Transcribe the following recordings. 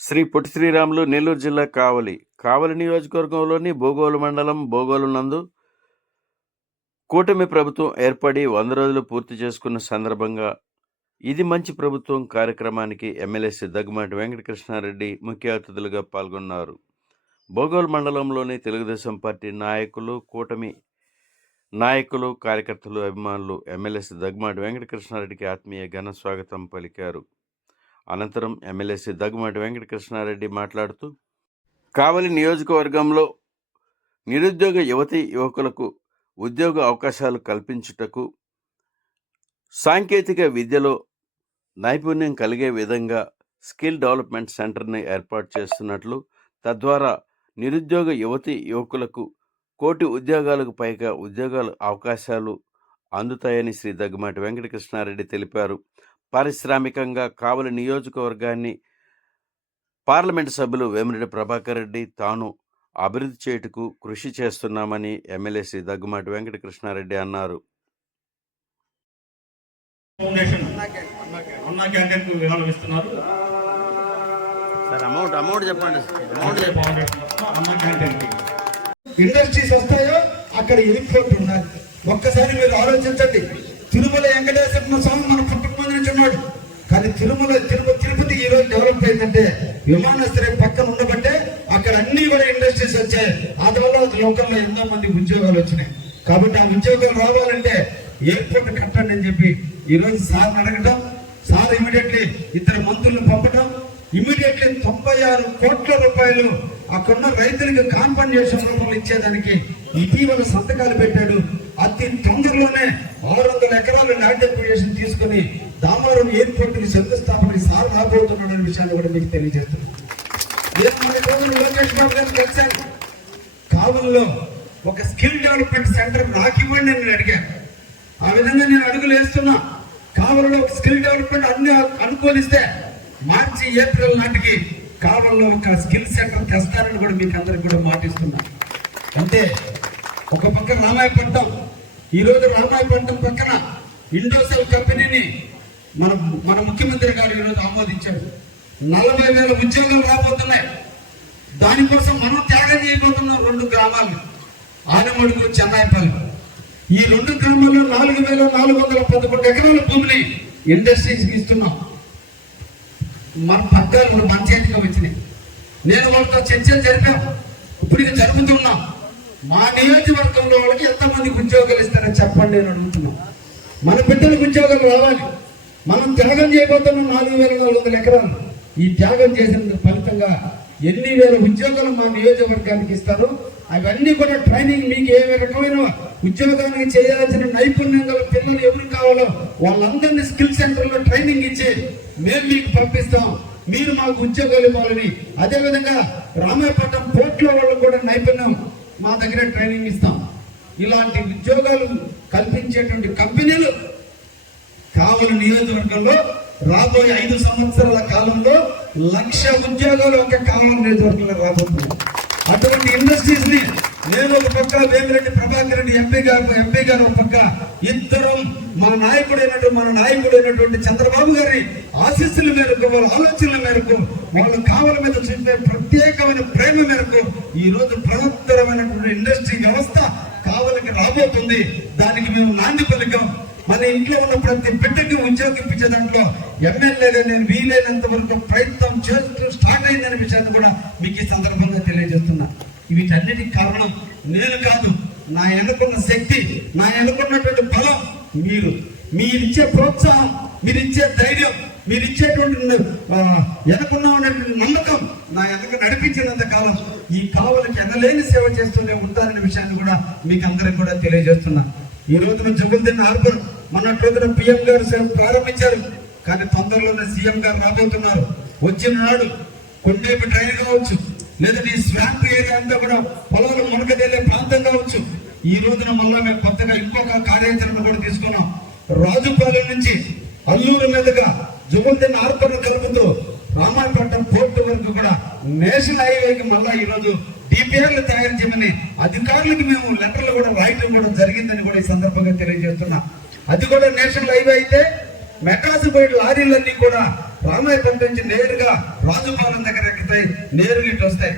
శ్రీ పొట్టి శ్రీరాములు నెల్లూరు జిల్లా కావలి. కావలి నియోజకవర్గంలోని భూగోళ మండలం బోగోలు నందు కూటమి ప్రభుత్వం ఏర్పడి వంద రోజులు పూర్తి చేసుకున్న సందర్భంగా ఇది మంచి ప్రభుత్వం కార్యక్రమానికి ఎమ్మెల్యే దగ్గుమాటి వెంకటకృష్ణారెడ్డి ముఖ్య అతిథులుగా పాల్గొన్నారు. భూగోళ మండలంలోని తెలుగుదేశం పార్టీ నాయకులు కూటమి నాయకులు కార్యకర్తలు అభిమానులు ఎమ్మెల్యే దగ్గుమాటి వెంకటకృష్ణారెడ్డికి ఆత్మీయ ఘన స్వాగతం పలికారు. అనంతరం ఎమ్మెల్యేసీ దగ్గుమాటి వెంకటకృష్ణారెడ్డి మాట్లాడుతూ కావలి నియోజకవర్గంలో నిరుద్యోగ యువతి యువకులకు ఉద్యోగ అవకాశాలు కల్పించుటకు సాంకేతిక విద్యలో నైపుణ్యం కలిగే విధంగా స్కిల్ డెవలప్మెంట్ సెంటర్ని ఏర్పాటు చేస్తున్నట్లు తద్వారా నిరుద్యోగ యువతి యువకులకు కోటి ఉద్యోగాలకు పైగా ఉద్యోగాల అవకాశాలు అందుతాయని శ్రీ దగ్గుమాటి వెంకటకృష్ణారెడ్డి తెలిపారు. పారిశ్రామికంగా కావలి నియోజకవర్గాన్ని పార్లమెంటు సభ్యులు వేమిరెడ్డి ప్రభాకర్ రెడ్డి తాను అభివృద్ధి చేయుటకు కృషి చేస్తున్నామని ఎమ్మెల్యే శ్రీ దగ్గుమాటి వెంకటకృష్ణారెడ్డి అన్నారు. సార్ అమౌంట్ అమౌంట్ చెప్పండి. అమౌంట్ ఇండస్ట్రీస్ వస్తాయో అక్కడ ఎయిర్పోర్ట్ ఉండాలి. ఒక్కసారి మీరు ఆలోచించండి. తిరుమల వెంకటేశ్వర స్వామి మన ఉన్నాడు కానీ తిరుమల తిరుపతి తిరుపతి ఈరోజు రోజు డెవలప్ అయిందంటే విమానాశ్రయం పక్కన ఉండబట్టే అక్కడ అన్ని కూడా ఇండస్ట్రీస్ వచ్చాయి. ఆ అందువల్ల లోకల్లో ఎంతో మంది ఉద్యోగాలు వచ్చినాయి. కాబట్టి ఆ ఉద్యోగాలు రావాలంటే ఎయిర్పోర్ట్ కట్టండి అని చెప్పి ఈ రోజు సార్ అడగటం సార్ ఇమీడియట్లీ ఇద్దరు మంత్రులను పంపటం ఇమీడియట్లీ తొంభై ఆరు కోట్ల రూపాయలు అక్కడున్న రైతులకు కాంపన్సేషన్ రూపంలో ఇచ్చేదానికి ఇటీవల సంతకాలు పెట్టాడు. అతి తొందరలోనే ఆరు వందల ఎకరాలు ల్యాండ్ అప్లికేషన్ తీసుకుని దామారం ఎయిర్పోర్ట్కి శంకుస్థాపన సార్ రాబోతున్నాడు అనే విషయాన్ని కూడా మీకు తెలియజేస్తున్నాను. నేను మన రోజున లోకేష్ బాబు గారిని కలిశాను. కావల్లో ఒక స్కిల్ డెవలప్మెంట్ సెంటర్ నాకు ఇవ్వండి అని నేను అడిగాను. ఆ విధంగా నేను అడుగులు వేస్తున్నా. కావలలో ఒక స్కిల్ డెవలప్మెంట్ అన్ని అనుకూలిస్తే మార్చి ఏప్రిల్ నాటికి కావల్లో ఒక స్కిల్ సెంటర్ తెస్తారని కూడా మీకు అందరికి కూడా మాటిస్తున్నా. అంటే ఒక పక్క రామాయపట్నం ఈ రోజు రామాయపట్నం పక్కన ఇండోసెల్ కంపెనీని మన మన ముఖ్యమంత్రి గారు ఈరోజు ఆమోదించారు. నలభై వేల ఉద్యోగాలు రాబోతున్నాయి. దానికోసం మనం త్యాగం చేయబోతున్నాం రెండు గ్రామాలు ఆనమడుగు చెన్నాయిపల్లి. ఈ రెండు గ్రామాల్లో నాలుగు వేల నాలుగు వందల పదకొండు ఎకరాల భూమిని ఇండస్ట్రీస్కి ఇస్తున్నాం. మన పట్టాలు మన చేతిగా వచ్చినాయి. నేను వాళ్ళతో చర్చలు జరిపాం. ఇప్పుడు జరుగుతున్నాం మా నియోజకవర్గంలో వాళ్ళకి ఎంతమందికి ఉద్యోగాలు ఇస్తారని చెప్పండి నేను అడుగుతున్నాం. మన బిడ్డలకు ఉద్యోగాలు రావాలి. మనం త్యాగం చేయబోతున్నాం నాలుగు వేల నాలుగు వందల ఎకరాలు. ఈ త్యాగం చేసిన ఫలితంగా ఎన్ని వేల ఉద్యోగాలు మా నియోజకవర్గానికి ఇస్తారు అవన్నీ కూడా ట్రైనింగ్ మీకు ఏ రకమైన ఉద్యోగానికి చేయాల్సిన నైపుణ్యం గల పిల్లలు ఎవరు కావాలో వాళ్ళందరినీ స్కిల్ సెంటర్లో ట్రైనింగ్ ఇచ్చి మేము మీకు పంపిస్తాం. మీరు మాకు ఉద్యోగాలు ఇవ్వాలని. అదేవిధంగా రామాయపట్నం పోర్ట్లో వాళ్ళకు కూడా నైపుణ్యం మా దగ్గర ట్రైనింగ్ ఇస్తాం. ఇలాంటి ఉద్యోగాలు కల్పించేటువంటి కంపెనీలు కావలి నియోజకవర్గంలో రాబోయే ఐదు సంవత్సరాల కాలంలో లక్ష ఉద్యోగాలు ఒక కావలి నియోజకవర్గంలో రాబోతున్నాయి. అటువంటి ఇండస్ట్రీస్ని నేను ఒక పక్క వేమిరెడ్డి ప్రభాకర్ రెడ్డి ఎంపీ గారు ఎంపీ గారు ఒక పక్క ఇద్దరం మా నాయకుడైనటువంటి మన నాయకుడైనటువంటి చంద్రబాబు గారి ఆశీస్సుల మేరకు వాళ్ళ ఆలోచనల మేరకు వాళ్ళు కావల మీద చూపే ప్రత్యేకమైన ప్రేమ మేరకు ఈ రోజు బృహత్తరమైనటువంటి ఇండస్ట్రీ వ్యవస్థ కావలికి రాబోతుంది. దానికి మేము నాంది పలికాం. మన ఇంట్లో ఉన్న ప్రతి బిడ్డకి ఉద్యోగం దాంట్లో ఎమ్మెల్యేగా నేను వీలైనంత వరకు ప్రయత్నం చేస్తూ స్టార్ట్ అయిందనే విషయాన్ని కూడా మీకు ఈ సందర్భంగా తెలియజేస్తున్నా. వీటన్నిటికి కారణం నేను కాదు నా ఎన్నుకున్న శక్తి నా ఎన్నుకున్నటువంటి బలం మీరు. మీరిచ్చే ప్రోత్సాహం మీరిచ్చే ధైర్యం మీరిచ్చేటువంటి ఇచ్చేటువంటి ఉన్నటువంటి నమ్మకం నా వెనక నడిపించినంత కాలం ఈ కావలకి ఎనలేని సేవ చేస్తూనే ఉంటారనే విషయాన్ని కూడా మీకు అందరికి కూడా తెలియజేస్తున్నా. ఈ రోజున జగుల్దిన్ హార్బర్ మన రోజున పిఎం గారు ప్రారంభించారు. కానీ తొందరలోనే సీఎం గారు రాబోతున్నారు. వచ్చిన నాడు కొండేపు ట్రైన్ కావచ్చు లేదా ఈ స్వాంప్ ఏరియా అంతా కూడా పొలాలు మునకదేలే ప్రాంతం కావచ్చు. ఈ రోజున మళ్ళా మేము కొత్తగా ఇంకొక కార్యాచరణ కూడా తీసుకున్నాం. రాజుపాలెం నుంచి అల్లూరు మీదుగా జుగుల్దిన్ హార్బర్ కలుపుతూ రామాయపట్నం పోర్టు వరకు కూడా నేషనల్ హైవేకి మళ్ళా ఈ రోజు డిపిఆర్లు తయారు చేయమని అధికారులకు మేము లెటర్లు కూడా రాయటం కూడా జరిగిందని కూడా ఈ సందర్భంగా తెలియజేస్తున్నా. అది కూడా నేషనల్ హైవే అయితే మెట్రాస్ బయట లారీలన్నీ కూడా రామాయపట్నం నుంచి నేరుగా రాజుపాలెం దగ్గర ఎక్కుతాయి నేరుగా ఇటు వస్తాయి.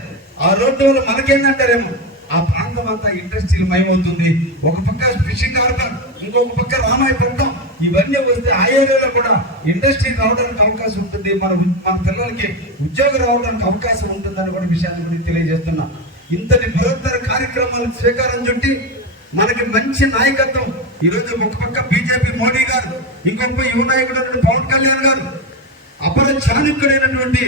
ఆ రోడ్డు మనకేందంటారేమో? ఆ ప్రాంతం అంతా ఇండస్ట్రీలు మయమవుతుంది. ఒక పక్క ఫిషింగ్ హార్బర్ ఇంకొక పక్క రామాయపట్నం ఇవన్నీ వస్తే ఆ ఏరియాలో కూడా ఇండస్ట్రీ రావడానికి అవకాశం ఉంటుంది. మన మన పిల్లలకి ఉద్యోగం రావడానికి అవకాశం ఉంటుందని కూడా విషయాన్ని గురించి తెలియజేస్తున్నా. ఇంతటి బృహత్తర కార్యక్రమాలకు శ్రీకారం చుట్టి మనకి మంచి నాయకత్వం. ఈరోజు ఒక పక్క బీజేపీ మోడీ గారు ఇంకొక యువ నాయకుడు పవన్ కళ్యాణ్ గారు అపర చాణుక్యుడైనటువంటి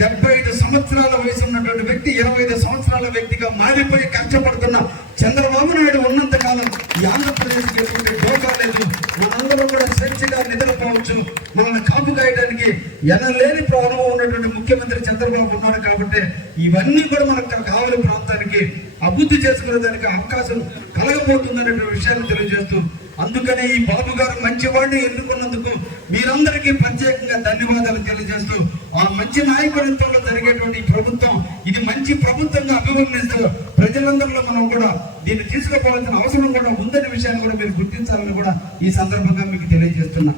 డెబ్బై ఐదు సంవత్సరాల వయసు ఉన్నటువంటి వ్యక్తి ఇరవై ఐదు సంవత్సరాల వ్యక్తిగా మారిపోయి కష్టపడుతున్న చంద్రబాబు నాయుడు ఉన్నంత కాలం ఈ ఆంధ్రప్రదేశ్ ఎటువంటి డోకా లేదు. మనందరం కూడా స్వేచ్ఛగా నిద్రపోవచ్చు. మనల్ని కాపు కాయడానికి ఎనలేని ప్రాబ్లం ఉన్నటువంటి ముఖ్యమంత్రి చంద్రబాబు ఉన్నాడు కాబట్టి ఇవన్నీ కూడా మనకు కావలి ప్రాంతానికి. అభివృద్ధి చేసుకునే దానికి అవకాశం కలగబోతుందనే విషయాన్ని తెలియజేస్తూ అందుకనే ఈ బాబు గారు మంచివాడిని ఎన్నుకున్నందుకు మీరందరికీ ప్రత్యేకంగా ధన్యవాదాలు తెలియజేస్తూ ఆ మంచి నాయకత్వంలో జరిగేటువంటి ప్రభుత్వం ఇది మంచి ప్రభుత్వంగా అభివర్ణిస్తూ ప్రజలందరిలో మనం కూడా దీన్ని తీసుకుపోవాల్సిన అవసరం కూడా ఉందనే విషయాన్ని కూడా మీరు గుర్తించాలని కూడా ఈ సందర్భంగా మీకు తెలియజేస్తున్నా.